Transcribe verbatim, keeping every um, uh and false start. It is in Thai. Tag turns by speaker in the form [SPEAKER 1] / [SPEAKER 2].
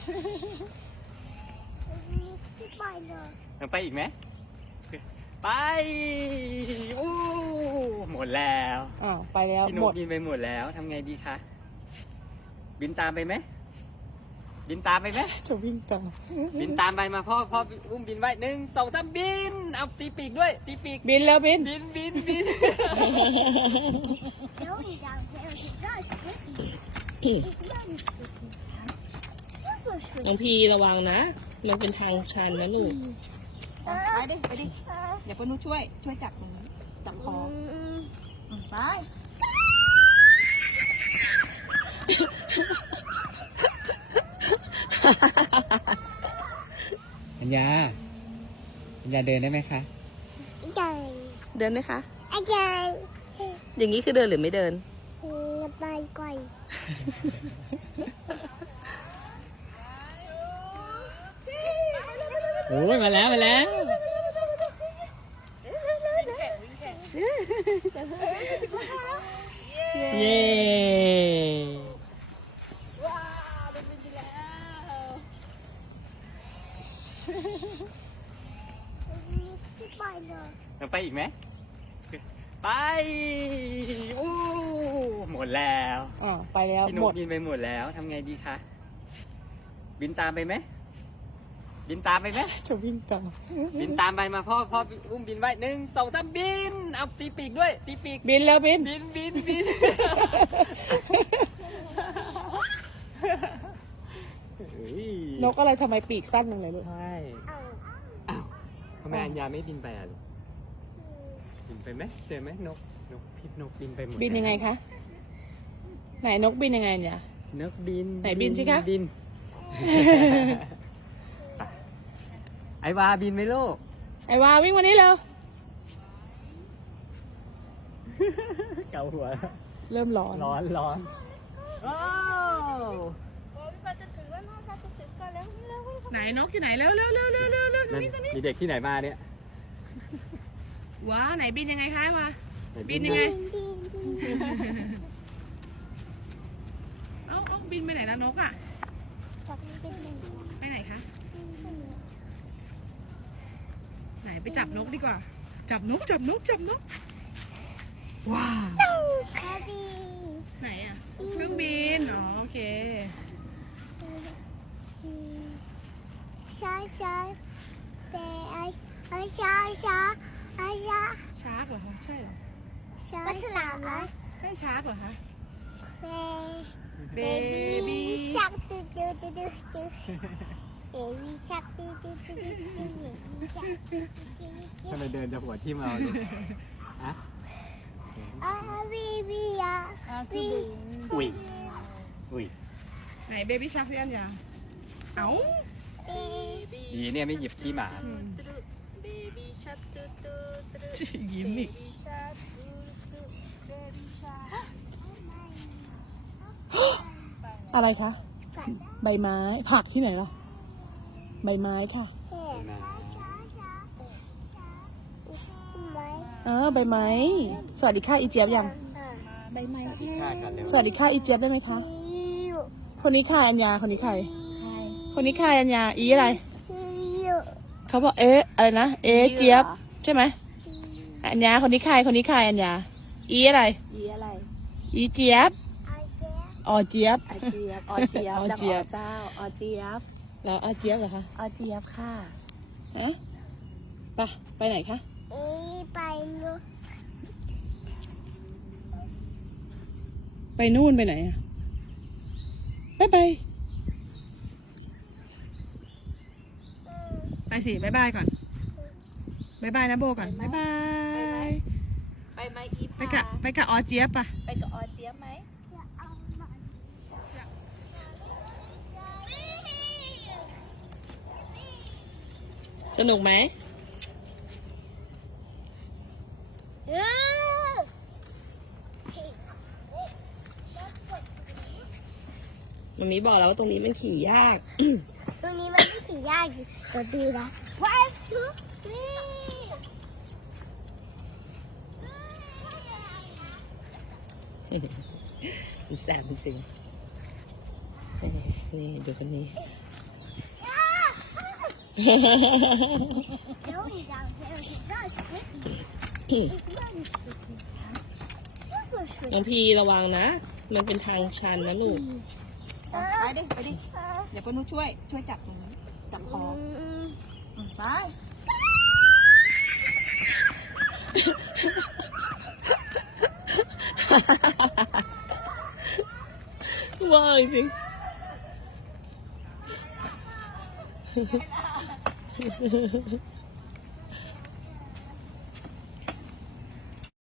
[SPEAKER 1] ไปเลย
[SPEAKER 2] ไปอีกไหมไปอู้หมดแล้ว
[SPEAKER 3] อ้าวไปแล้ว
[SPEAKER 2] พี่นุ
[SPEAKER 3] หม
[SPEAKER 2] ก
[SPEAKER 3] ด
[SPEAKER 2] บินไปหมดแล้วทำไงดีคะบินตามไปไหมบินตามไปไหม
[SPEAKER 3] จะวิ่งตาม
[SPEAKER 2] บินตามไปมาพ่อพ่ออุ้มบินไว้หนึ่งสองสามบินเอาตีปีกด้วยตีปีก
[SPEAKER 3] บินแล้วบิน
[SPEAKER 2] บินบินบิน
[SPEAKER 3] น้องพีระวังนะ มันเป็นทางชันนะลูก
[SPEAKER 1] ไปดิไปดิเดี๋ยวพ่อนุช่วยช่วยจับตรงนี้จับคอไป
[SPEAKER 2] อัญญาอัญญาเดินได้ไหมคะ
[SPEAKER 1] เดิน
[SPEAKER 3] เดินไหมคะ
[SPEAKER 1] อาจารย์
[SPEAKER 3] อย่างนี้คือเดินหรือไม่เดิน
[SPEAKER 1] ไปก่อน
[SPEAKER 2] โอ้ยมาแล้วมาแล้วเย้
[SPEAKER 1] ไปเลย
[SPEAKER 2] ไปอีกไหมไปอู้หมดแล้ว
[SPEAKER 3] อ่าวไปแล้ว
[SPEAKER 2] พี่นุ
[SPEAKER 3] หม
[SPEAKER 2] ก
[SPEAKER 3] ด
[SPEAKER 2] บินไปหมดแล้วทำไงดีคะบินตามไปไหมบินตามไปไหม
[SPEAKER 3] จะวิ่งตาม
[SPEAKER 2] บินตามไปมาพ่อพ่ออุ้มบินไว้หนึ่งสองสามบินเอาตีปีกด้วยตีปีก
[SPEAKER 3] บินแล้วบิน
[SPEAKER 2] บินบินบิน
[SPEAKER 3] นกอะไรทำไมปีกสั้นจังเลยลูก
[SPEAKER 2] ใช่อ้าวทำไมอัญญาไม่บินไปอ่ะลูกบินไปไหมเจอไหมนกนกพิษนกบินไปหมด
[SPEAKER 3] บินยังไงคะ ไหนนกบินยังไงเนี่ย
[SPEAKER 2] นกบิน
[SPEAKER 3] ไหนบินสิคะ
[SPEAKER 2] บิน ไอวาบินไหมลูก
[SPEAKER 3] ไอ้วาวิ่งมานี่เร็ว
[SPEAKER 2] เกาหัว
[SPEAKER 3] เริ่มร้อน
[SPEAKER 2] ร้อนร้อนโอ้
[SPEAKER 3] ไหนนกอยู่ไหนเร็วเร็วเร็วเร็วเร็วเร็ว
[SPEAKER 2] นั่นมีเด็กที่ไหนมาเนี่ย
[SPEAKER 3] ว้าไหนบินยังไงคะวาบินยังไง เอ้าเอ้าบินไปไหนแล้วนกอ่ะ ไปไหนคะ ไหนไปจับนกดีกว่า จับนกจับนกจับนก ว้าว ไหนอ่ะ เครื่องบิน อ๋อโอเค
[SPEAKER 1] ช้าช้าแต่ไอ้ไอ้ช้าช้าไอ้ช้า
[SPEAKER 3] ชาร์กเหรอคะ ใช่เหรอ
[SPEAKER 1] ช้าฉลามนะ
[SPEAKER 3] ใช่ชาร์กเหรอคะ
[SPEAKER 1] เบบี้ชักตุ๊ดตุ๊ดตุ๊ดตุ๊ดเบบี้ชักตุ๊ดตุ๊ดตุ๊ดตุ๊ดเบบี้ชักตุ๊ดตุ๊ดตุ๊ด
[SPEAKER 2] ทำไมเดินจะหัวทิ่มเอาลูกฮะ
[SPEAKER 1] อ่ะเบบี้อ่ะบี
[SPEAKER 2] อุ้ยอุ้ย
[SPEAKER 3] ไหนเบบี้ชาร์กที่อันยาเอ้า
[SPEAKER 1] เบบี้
[SPEAKER 2] ดีเนี่ยไม่หยิบขี้หมา
[SPEAKER 3] ยิ้มอีก อะไรคะ ใบไม้ ผักที่ไหนล่ะ ใบไม้ค่ะ
[SPEAKER 1] เห็นไหม
[SPEAKER 3] เออใบไม้ สวัสดีค่ะอีเจี๊ยบยัง
[SPEAKER 1] ใบไม้
[SPEAKER 2] ที่ฆ่ากันเร็ว
[SPEAKER 3] สวัสดีค่ะอีเจี๊ยบได้ไหมคะ คนนี้ค่ะอัญญา คนนี้ใคร คนนี้ใครอัญญา อีอะไร เขาบอกเอ๊ะอะไรนะ เอ๊ะเจี๊ยบใช่ไหมอัญญาคนนี้ใคร คนนี้ใครอัญญา อีอะไร
[SPEAKER 4] อีอะไร
[SPEAKER 3] อีเจี๊ยบออเจี๊ยบ
[SPEAKER 4] อเจี๊ยบออเจี๊ยบ
[SPEAKER 3] ออเจี๊ยบ
[SPEAKER 4] ดังอเจ้าออเจี๊ยบ
[SPEAKER 3] แล้วออเจี๊ยบเหรอคะ
[SPEAKER 4] ออเจี๊ยบค่ะ
[SPEAKER 3] ฮะไปไปไหนคะ
[SPEAKER 1] เอ้ยไปนู้น
[SPEAKER 3] ไปนู่นไปไหนอะไปไปไปสิบายบายก่อนบายบายนะโบก่อนบายบาย
[SPEAKER 4] ไปไหมอี
[SPEAKER 3] ไปกับไปกับออเจี๊ยบปะ
[SPEAKER 4] ไปกับออเจี๊ยบไหม
[SPEAKER 3] สนุกไหม
[SPEAKER 1] เออ
[SPEAKER 3] มันมีบอกแล้วว่าตรงนี้มันขี่ยาก
[SPEAKER 1] ตรงนี้มันไม่ขี่ยากอยู่ก็ดูนะ one two three
[SPEAKER 3] มันแสบจริงๆนี่ดูคนนี้
[SPEAKER 1] 有一张还有一张水笔，一个是水笔长，这个水
[SPEAKER 3] น้องพีระวังนะ มันเป็นทางชันนะลูก
[SPEAKER 5] อ่ะไปดิ ไปดิ เดี๋ยวป้านุช่วย ช่วยจับตรงนี้ จับคอ
[SPEAKER 1] 嗯。
[SPEAKER 5] อืมไป
[SPEAKER 3] ว้าวจริง